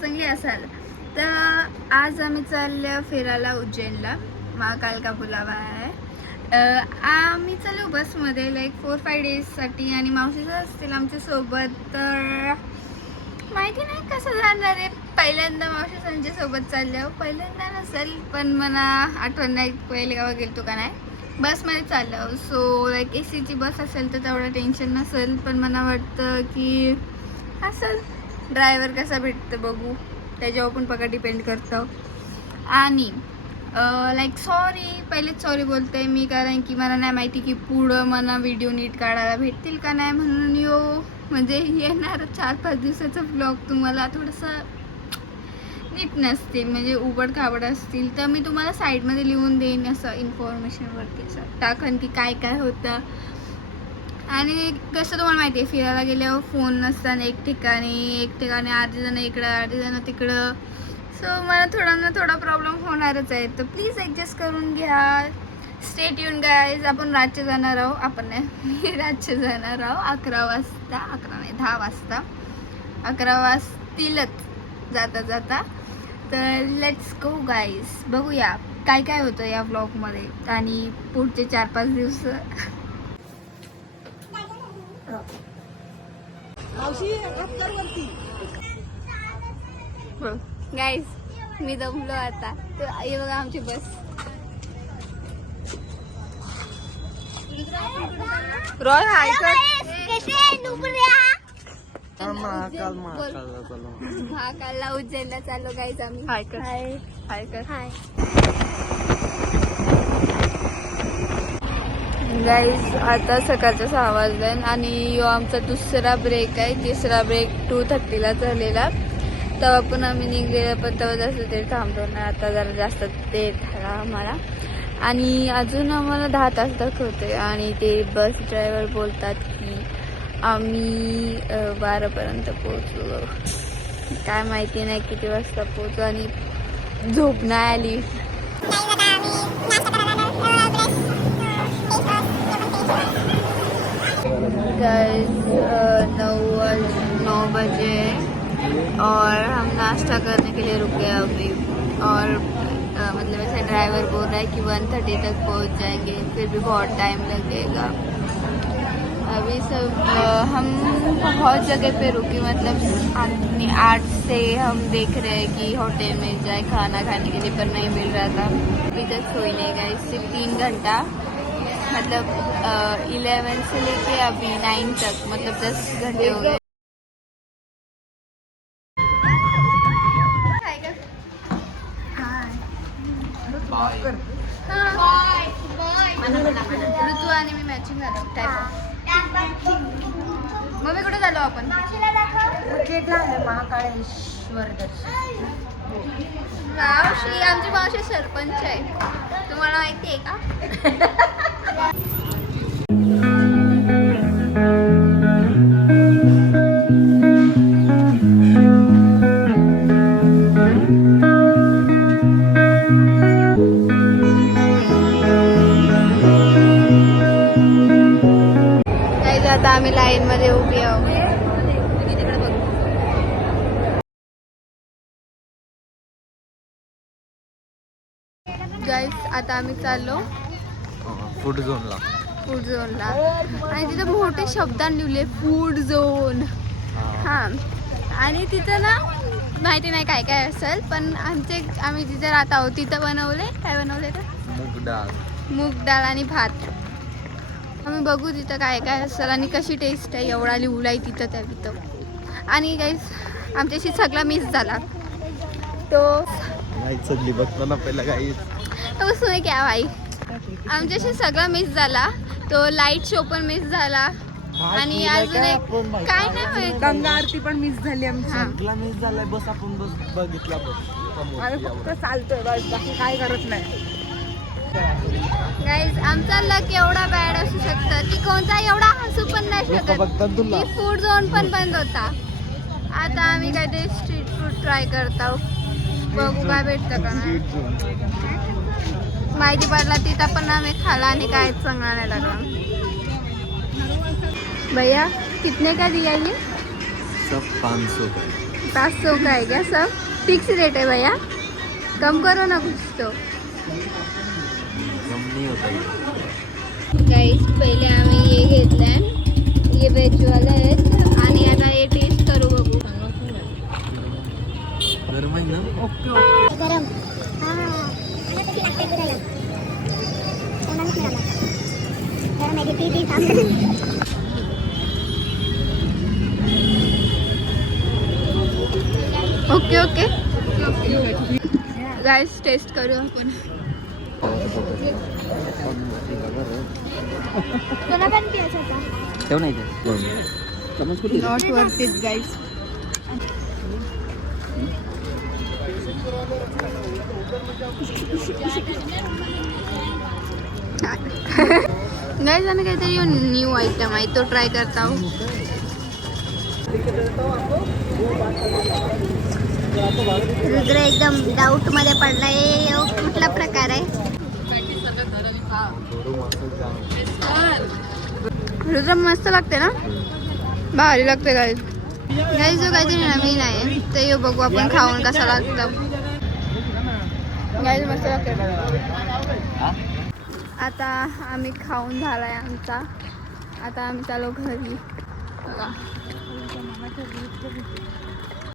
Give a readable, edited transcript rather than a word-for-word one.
संगी असाल तर आज आम्ही चाललो फिरायला उज्जैनला. महाकाल का पुलावा आहे. आम्ही चाललो बसमध्ये लाईक 4-5 डेजसाठी आणि मावशीचं असतील आमच्यासोबत. तर माहिती नाही कसं जाणार आहे. पहिल्यांदा मावशी संजयसोबत चाललो. पहिल्यांदा नसेल पण मला आठवण नाही पहिले गावा गेलतो का नाही. बसमध्ये चाललो. सो लाईक AC ची बस असेल तर तेवढं टेन्शन नसेल. पण मला वाटतं की असेल. ड्रायव्हर कसा भेटतं बघू, त्याच्यावर पण पक्का डिपेंड करतं. आणि लाईक पहिलेच सॉरी बोलते मी, कारण की मला नाही माहिती की पुढं मला व्हिडिओ नीट काढायला भेटतील का नाही. म्हणून म्हणजे येणार 4-5 दिवसाचा ब्लॉग तुम्हाला थोडंसं नीट नसतील, म्हणजे उबड खाबड असतील. तर मी तुम्हाला साईडमध्ये लिहून देईन असं इन्फॉर्मेशनवरती असं टाकन की काय काय होतं. आणि कसं तुम्हाला माहिती आहे फिरायला गेल्यावर फोन नसताना एक ठिकाणी अर्धी जणं इकडं अर्धी जणं तिकडं. सो मला थोडा प्रॉब्लेम होणारच आहे. तर प्लीज ॲडजस्ट करून घ्या. Stay tune guys. आपण रातचे जाणार आहोत. आपण नाही रातचे जाणार आहोत 11 वाजता. 11 नाही 10 वाजता. 11 वाजतीलच जाता जाता. तर लेट्स गो गाईज. बघूया काय काय होतं या व्लॉगमध्ये आणि पुढचे 4-5 दिवस. गाईज मी दमलो आता. तर हे बघा आमची बस. रॉय महाकालला उज्जैनला चाललो गाईज आम्ही. हाय गाईज आता सकाळचा 6 वाजले आणि यो आमचा दुसरा ब्रेक आहे. तिसरा ब्रेक 2:30ला झालेला. तेव्हा पण आम्ही निघलेला पण तेव्हा जास्त ते थांबलो नाही. आता जरा जास्त ते झाला आम्हाला आणि अजून आम्हाला 10 तास दाखवते. आणि ते बस ड्रायव्हर बोलतात की आम्ही 12पर्यंत पोहोचलो. काय माहिती नाही किती वाजता पोहोचू आणि झोप नाही आली. गाइस 9 बजे और हम नाश्ता करने के लिए रुके अभी. और मतलब ऐसा ड्राइवर बोल रहा है कि 1:30 तक पहुंच जाएंगे. फिर भी बहुत टाइम लगेगा. अभी सब हम बहुत जगह पे रुके. मतलब 8 से हम देख रहे हैं कि होटल मिल जाए खाना खाने के लिए, पर नहीं मिल रहा था. अभी तक सोई नहीं गई. सिर्फ 3 घंटा मतलब 11 से लेके अभी 9 तक मतलब 10 घंटे हो गए. ऋतू आणि मी मॅचिंग झालो. मग कुठे झालो आपण? महाकाळेश्वर दर्शन. मावशी आमची मावशी सरपंच आहे. तुम्हाला माहिती आहे का? आता आम्ही लाईन मध्ये उभी आहोत. गाईस आता आम्ही चाललो फूड झोनला. आणि तिथं मोठे शब्दांनी लिहिले फूड झोन. हां आणि तिथं ना माहिती नाही काय काय असेल, पण आम्ही जिथे राहत आहोत तिथं बनवले. काय बनवले तर मूग डाळ आणि भात. आम्ही बघू तिथं काय काय असेल आणि कशी टेस्ट आहे. एवढा लिवलाय तिथं. आणि गाईस आमच्याशी सगळा मिस झाला. तो चढली बघतो ना पहिला गाईस. तो उसमें क्या भाई. आमच्याशी सगळा मिस झाला. तो लाईट शो पण मिस झाला. आणि अजून एक काय नाही गंगा आरती पण मिस झाली आमची. सगळा मिस झालाय. बस आपण बघितला फक्त चालतोय बस, बाकी काय करत नाही. गाईज आमचा लक एवढा बॅड असू शकतं की कोणता एवढा हसू पण नाही शकत की फूड झोन पण बंद होता. आता आम्ही काहीतरी स्ट्रीट फूड ट्राय करतो. बघू काय भेटतं का नाही. माहिती पडला तिथं पण आम्ही खाला आणि काहीच चांगला नाही लागला. भैया कितने का दिया ये? सब 500 500 का है क्या सब? फिक्स रेट है भैया, कम करो ना कुछ तो. कम नहीं होता है. गाईज पहिले आम्ही हे घेतलंय, हे व्हेजवाले आहेत आणि आता हे टेस्ट करू बघू. गरम आहे ना? Okay okay. गरम हां कशी लागते फिरायला तोंडानेच मिळाला गरम आहे ती थांब ओके ओके गाईज टेस्ट करू आपण. तुला पण प्यायचं होता ठेव नाही ते. Not worth it guys. Guys आणि काहीतरी न्यू आयटम आहे तो ट्राय करता हो. रुद्र एकदम डाऊट मध्ये पडलाय कुठला प्रकार आहे. रुद्र मस्त लागते ना, भारी लागते गाईज. गाईज जो काहीतरी नवीन आहे ते हे बघू आपण खाऊन कसं लागतं. गाईज मस्त लागते. आता आम्ही खाऊन झालाय आमचा, आता आम्ही चालू घरी. बघा